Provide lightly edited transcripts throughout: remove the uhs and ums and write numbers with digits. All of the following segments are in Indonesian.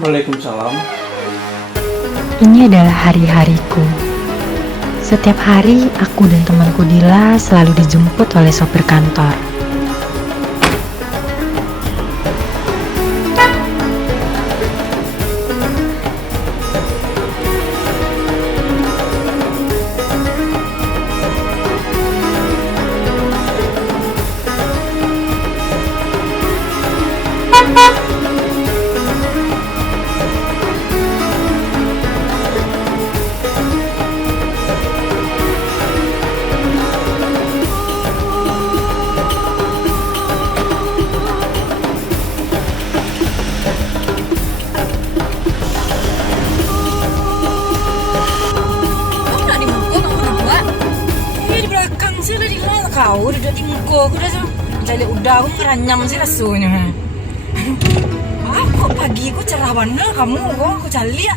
Waalaikumsalam. Ini adalah hari-hariku. Setiap hari, aku dan temanku Dila selalu dijemput oleh sopir kantor. Kau udah di muka aku dah jadi udah aku ngeranyam sih rasanya. Kok pagi aku cerah banget kamu kok aku cari ya.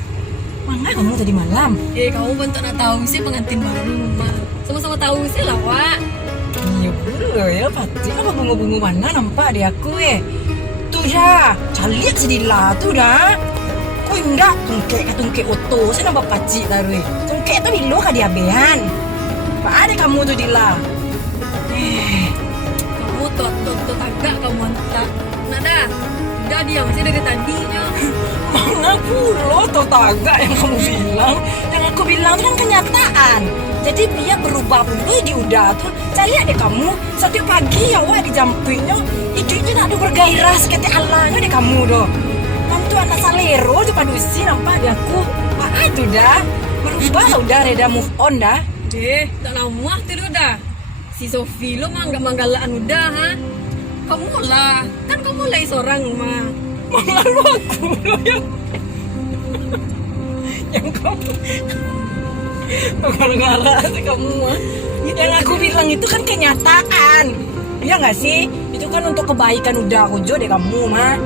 Mana kamu tadi malam? Kamu bentuk nak tahu sih pengantin baru mah. Sama-sama tahu sih lah, Wak. Iya bener ya, pasti apa bunga-bunga mana nampak di aku Tuh dah, cari sedih lah tuh dah. Kok enggak tungkek oto saya nampak pacik taruh. Tungkek tuh bilo kah diabean. Pak ada kamu tuh Dila. Kamu tuh agak kamu hantar. Nada, udah diam sih dari tadinya. Mana pulau atau tagak yang kamu bilang? Yang aku bilang itu kan kenyataan. Jadi dia berubah dulu di udah tuh. Cari deh kamu setiap pagi ya wah dijampingnya. Itu nak ada bergairah seperti Allahnya deh kamu doh. Kamu tuh anak salero tuh padusi nampak di aku. Tuh dah berubah udah reda move on dah. Tak lama tuh udah. Si Sofi lo mah nggak manggalaan udah ha. Kamu lah, kan kamu lah seorang mah. Malu aku loh yang kamu gara-gara kamu mah. Yang aku bilang itu kan kenyataan. Iya nggak sih? Itu kan untuk kebaikan udah aku jo deh kamu mah.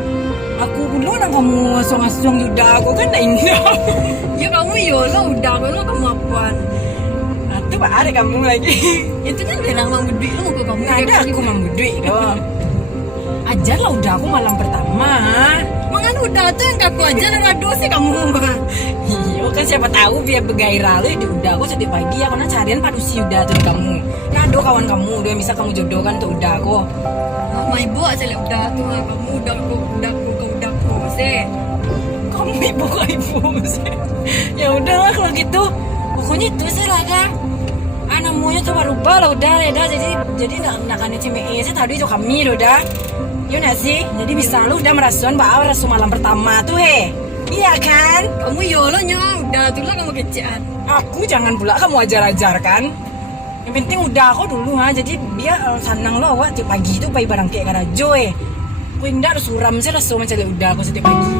Aku dulu nang kamu asong-asong udah aku kan dah indah. Ya kamu lo udah kamu apaan? Tuh pak ada kamu lagi. Itu kan bilang Mang Budwi lo mau ke kamu. Nggak ada aku Mang Budwi dong. Ajar lah udah aku malam pertama. Mangan udah tuh yang kaku aja ngadu sih kamu mah. Iya kan siapa tahu biar bergairah lo di udah aku setiap pagi ya karena carian padusi udah tuh di kamu. Ngadu kawan kamu udah yang bisa kamu jodohkan tuh udah aku. Sama ibu aja lah udah tuh kamu udah sih. Kamu ibu sih. Ya udahlah kalau gitu. Pokoknya itu sih lah dah. Namanya tuh berubah lah udah jadi nak cime saya tadi itu kami udah. Iya nggak sih? Jadi bisa lu udah merasakan bahwa rasu malam pertama tuh iya kan? Kamu lo nya udah tuh lah kamu kecian. Aku jangan pula kamu ajar-ajar kan. Yang penting udah aku dulu jadi dia senang lo awak tiap pagi itu pagi barang kayak karajo Aku indah suram sih rasu macam udah aku setiap pagi.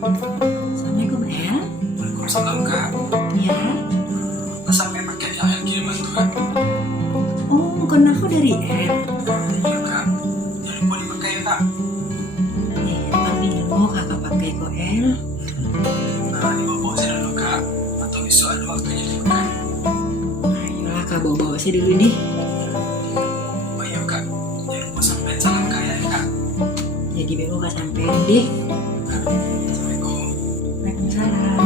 Assalamualaikum El. Waalaikumsalam Kak. Ya. Sampai pakai yang kiriman tuh. Oh, bukan aku dari El. Iya Kak. Jangan lupa dipakai ya Kak. Tapi lo kakak pakai kok El. Dibawa saya dulu Kak. Atau besok ada waktunya dipakai. Ayolah kak bawa sih dulu nih. Oh iya Kak. Jangan lupa sampai salam kaya ya Kak. Jadi bego gak sampein deh. Assalamualaikum. Waalaikumsalam.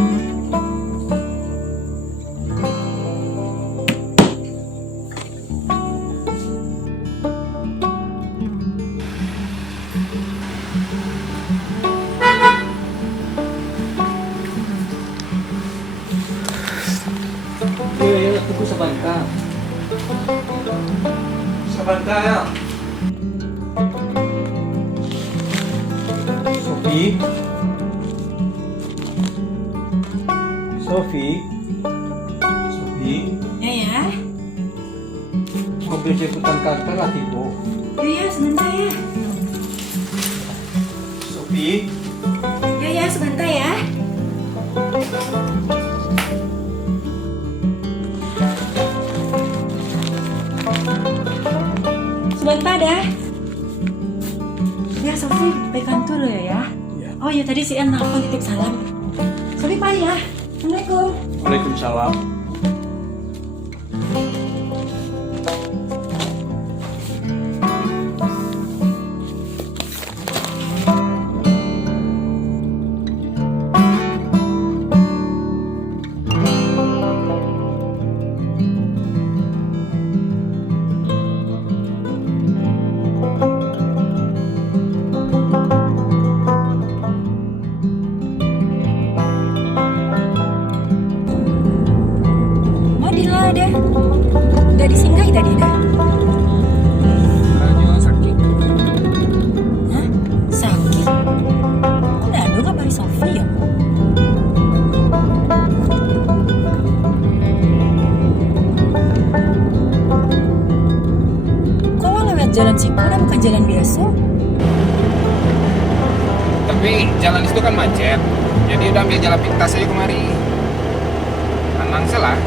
Iya, tunggu sebentar. Sebentar ya. Sofi. Sofi. Sofi. mobil jemputan kakak lakiku. Ya, sebentar ya. Sofi, Ya, sebentar ya. Sebentar dah. Ya, Sofi, baik kantor ya. ya. Oh ya, tadi si En nelfon titip salam. Sofi, bye ya. Assalamualaikum. Waalaikumsalam. Mau Dila dah. Udah disinggahi tadi dah. Radio sakit. Hah? Sakit? Kok dah ada kabar Sofi ya? Kok lewat jalan Cikura bukan jalan biasa? Tapi jalan itu kan macet. Jadi udah ambil jalan pintas aja kemari. Tenang salah.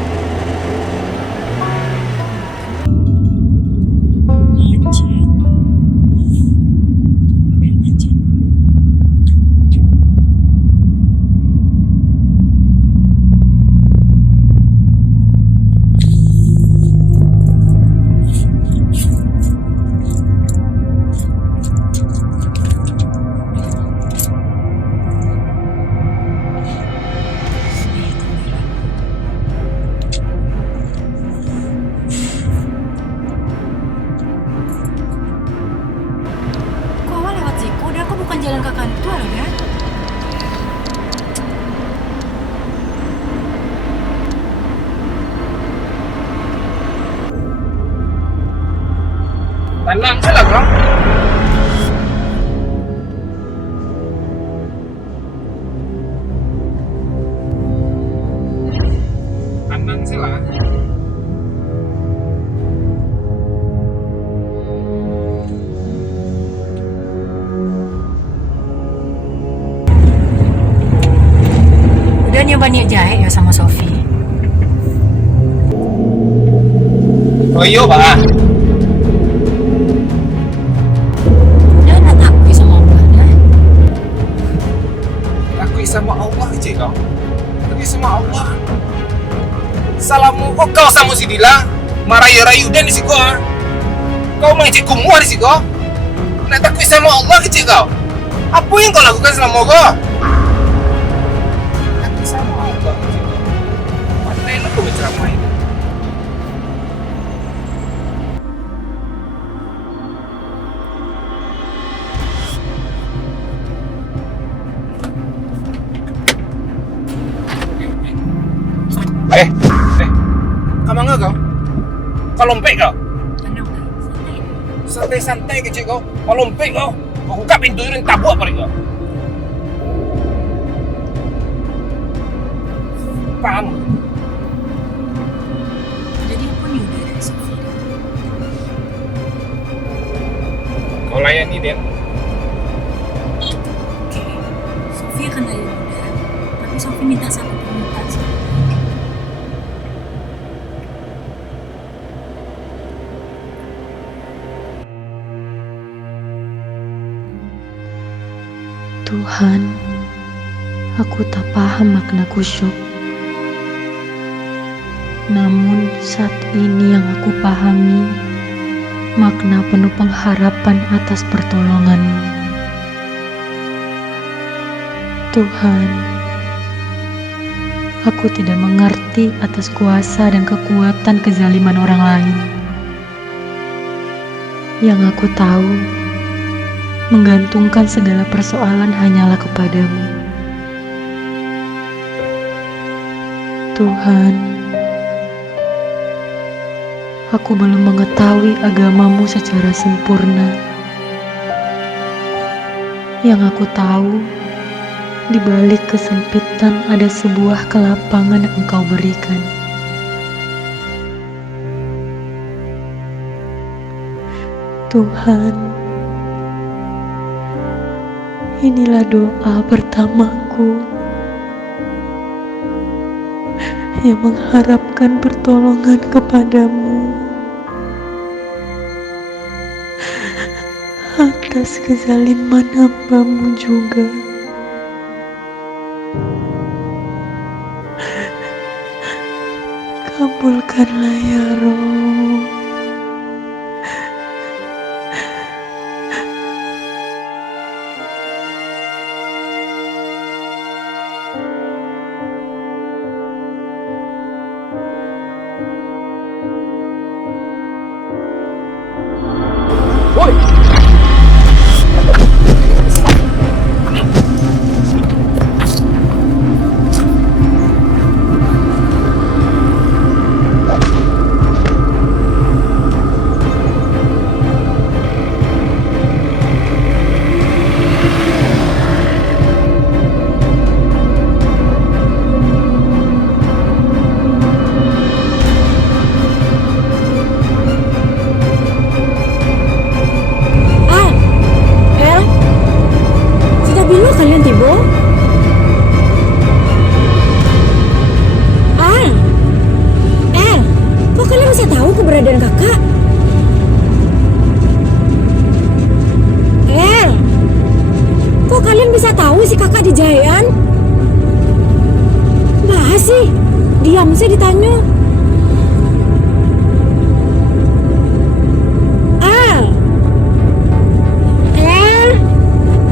Kok awal lewat Cikura? Kok bukan jalan ke kantor ya? Tenang salah bro. Tenang salah. Udah nyoba niat jahe ya sama Sofi. Oh iya pak. Udah nak takut sama Allah dah. Aku sama Allah aja kau. Tapi sama Allah. Salamu kok kau sama si Dila. Marayu-rayu dan di situ ah. Kau main cek kumua di situ. Nak takut sama Allah kecil kau. Apa yang kau lakukan selama kau? Takut sama Allah kecil kau. Pandai lu kau berceramah ini. Kamu enggak kau? Kau lompek kau? Tenang dah, santai. Santai-santai kecil kau. Kau lompek kau. Kau buka pintu ini tabuk apa kau? Paham? Jadi apa nih udah dari Sofi? Kau layani Den. Oke, Sofi akan dari muda. Tapi Sofi minta satu permintaan sama dia. Tuhan, aku tak paham makna kusyuk. Namun saat ini yang aku pahami, makna penuh pengharapan atas pertolongan-Mu. Tuhan, aku tidak mengerti atas kuasa dan kekuatan kezaliman orang lain. Yang aku tahu, menggantungkan segala persoalan hanyalah kepadamu. Tuhan, aku belum mengetahui agamamu secara sempurna. Yang aku tahu, di balik kesempitan ada sebuah kelapangan yang Engkau berikan. Tuhan, inilah doa pertamaku yang mengharapkan pertolongan kepadamu atas kezaliman hamba-Mu juga. Kabulkanlah ya Roh. Sudah bilang kalian tiba? Kok kalian bisa tahu keberadaan kakak? Kok kalian bisa tahu si kakak di Jayan? Bahas sih, diam sih ditanya.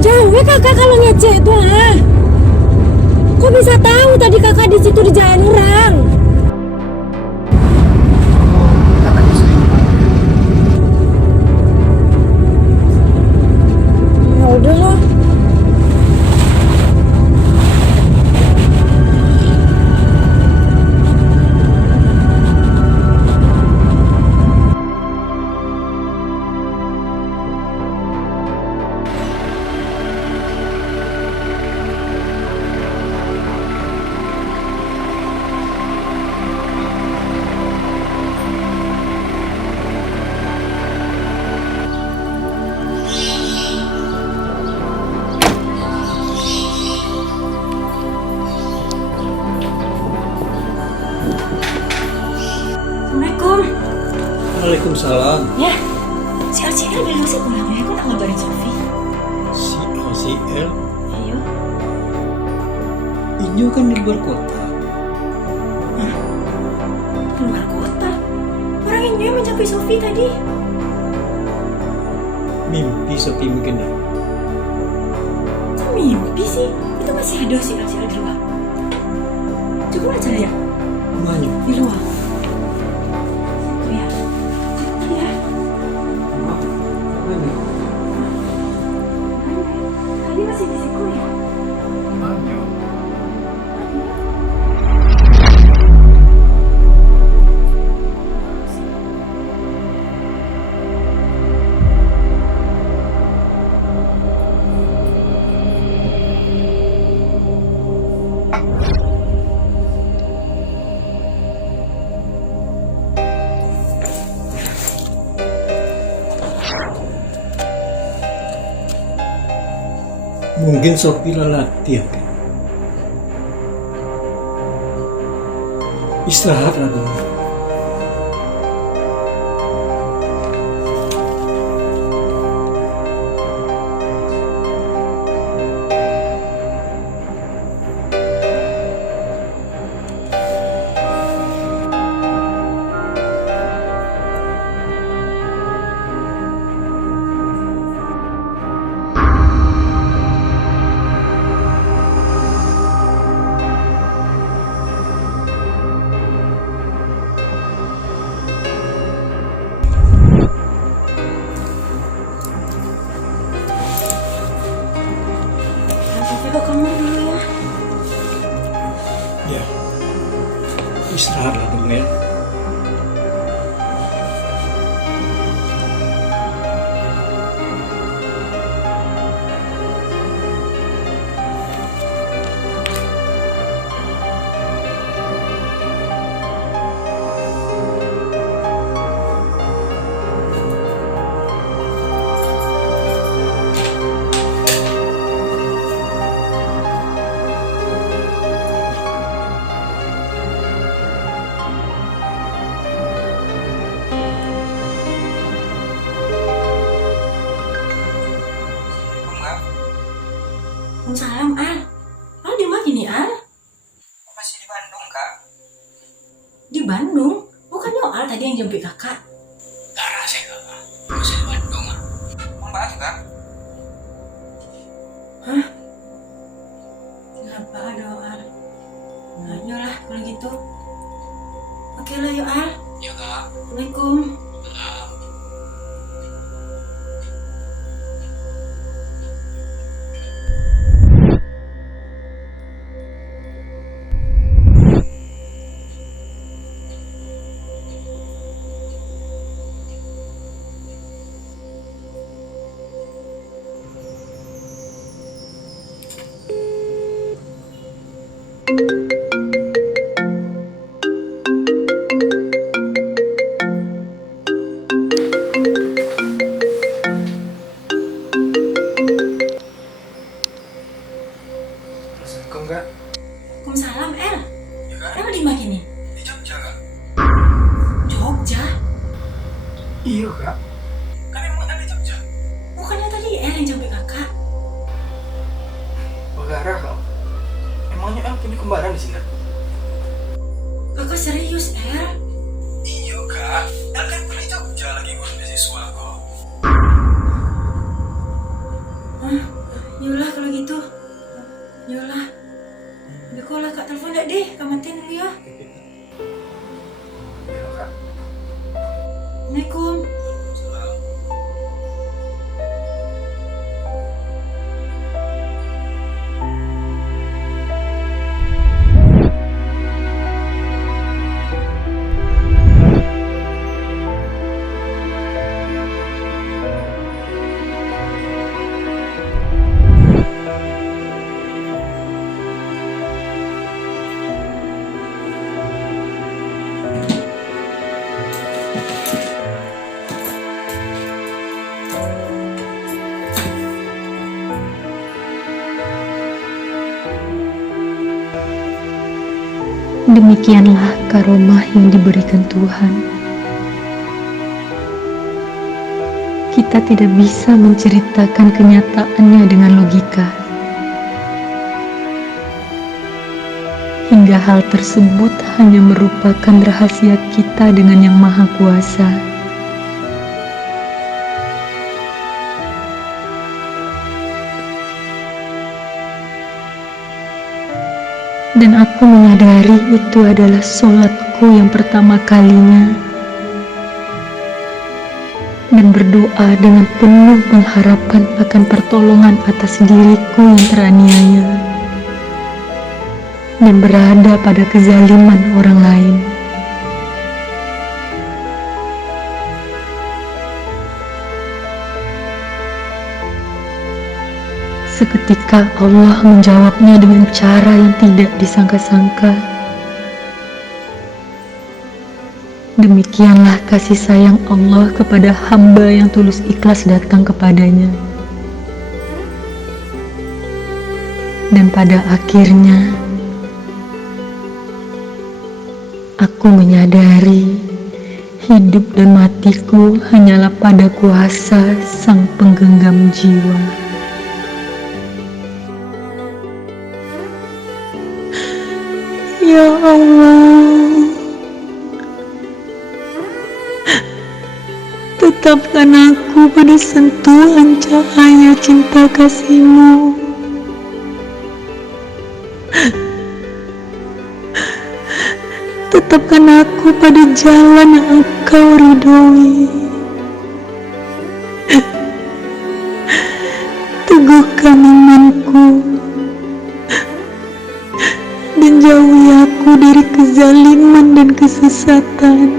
Jauh kakak kalau ngecek tuh, Kok bisa tahu tadi kakak di situ di Jayan orang? Ya udahlah. Assalamualaikum. Waalaikumsalam. Ya, si Alcina bilang sih pulangnya aku nak ngabarin Sofi. Si El, Ayo. Inyo kan di luar kota. Keluar kota. Orang ini yang mencapai Sofi tadi. Mimpi Sofi mungkin. Kok mimpi sih? Itu masih ada si Alcina di luar. Coba aja ya, Manyo. di luar. Tuh ya. Tuh ya. Tadi masih di situ ya. Manyo. Mungkin Sofi latih. Istirahatlah dulu. Sofi ke kamar dulu ya. Ya. Istirahatlah dulu ya. Waalaikumsalam, Al. Al di mana nih, Al? Masih di Bandung, Kak. Di Bandung? Bukannya Al tadi yang jemput kakak? Darah saya, Kak. Masih di Bandung. Mau bahas, Kak? Hah? Kenapa dong, Al? Nah, yolah kalau gitu. Oke lah, yuk, Al. Ya, Kak. Assalamualaikum. Assalamualaikum, Kak. Waalaikumsalam, El. Ya, Kak. El di mana nih? Di Jogja, Kak. Jogja? Iya, Kak. Kan emang ada di Jogja. Bukannya tadi El yang jemput kakak? Bagara, Kak. Emangnya El punya kembaran di sini? Kakak serius, El? Iya, Kak. El kan pernah di Jogja lagi ngurus beasiswa, kok. Hah? Yolah kalau gitu. Yolah. Bikolah kak telepon dak deh, kak matiin dulu ya. Iya, Kak. Assalamualaikum. Salam. Demikianlah karomah yang diberikan Tuhan. Kita tidak bisa menceritakan kenyataannya dengan logika. Hingga hal tersebut hanya merupakan rahasia kita dengan Yang Maha Kuasa. Dan aku menyadari itu adalah sholatku yang pertama kalinya, dan berdoa dengan penuh pengharapan akan pertolongan atas diriku yang teraniaya dan berada pada kezaliman orang lain. Seketika Allah menjawabnya dengan cara yang tidak disangka-sangka. Demikianlah kasih sayang Allah kepada hamba yang tulus ikhlas datang kepadanya. Dan pada akhirnya, aku menyadari hidup dan matiku hanyalah pada kuasa Sang Penggenggam jiwa. Ya Allah, tetapkan aku pada sentuhan cahaya cinta kasih-Mu. Tetapkan aku pada jalan yang Engkau ridhoi. Teguhkan imanku dan jauhi aku dari kezaliman dan kesesatan.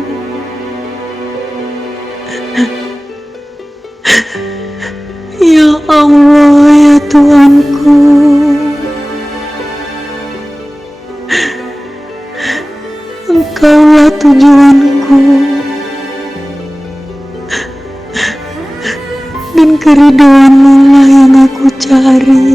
Ya Allah, ya Tuhanku, Engkaulah tujuanku, dan keridhaan-Mu lah yang aku cari.